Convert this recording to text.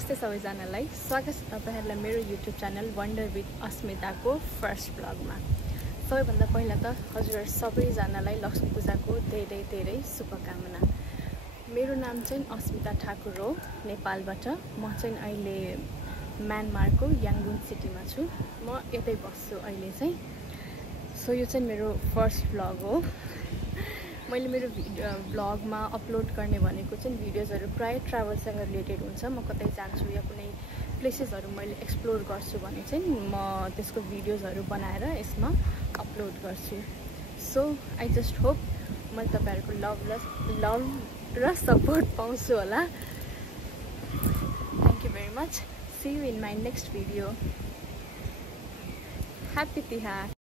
नमस्ते सबैजनालाई स्वागत छ तपाईहरुलाई मेरो YouTube channel wonder with अस्मिताको first ब्लगमा। सबैभन्दा पहिला त हजुरहरु सबैजनालाई लक्ष्मी पूजाको धेरै धेरै शुभकामना। मेरो नाम चाहिँ अस्मिता ठाकुर हो नेपालबाट। म चाहिँ अहिले म्यानमारको याङ्गुन सिटीमा छु। म यतै बस्छु अहिले चाहिँ। सो यो चाहिँ मेरो फर्स्ट ब्लग हो। मैले मेरो ब्लगमा अपलोड गर्ने भनेको चाहिँ भिडियोजहरु प्राय ट्राभलसँग रिलेटेड हुन्छ। म कतै जान्छु या कुनै प्लेसेसहरु मैले एक्सप्लोर गर्छु भने चाहिँ म त्यसको भिडियोजहरु बनाएर यसमा अपलोड गर्छु। सो आई जस्ट होप मैले तपाईहरुको लभ र सपोर्ट पाउँछु होला। Thank you very much. C you in my next video. Happy Tihar.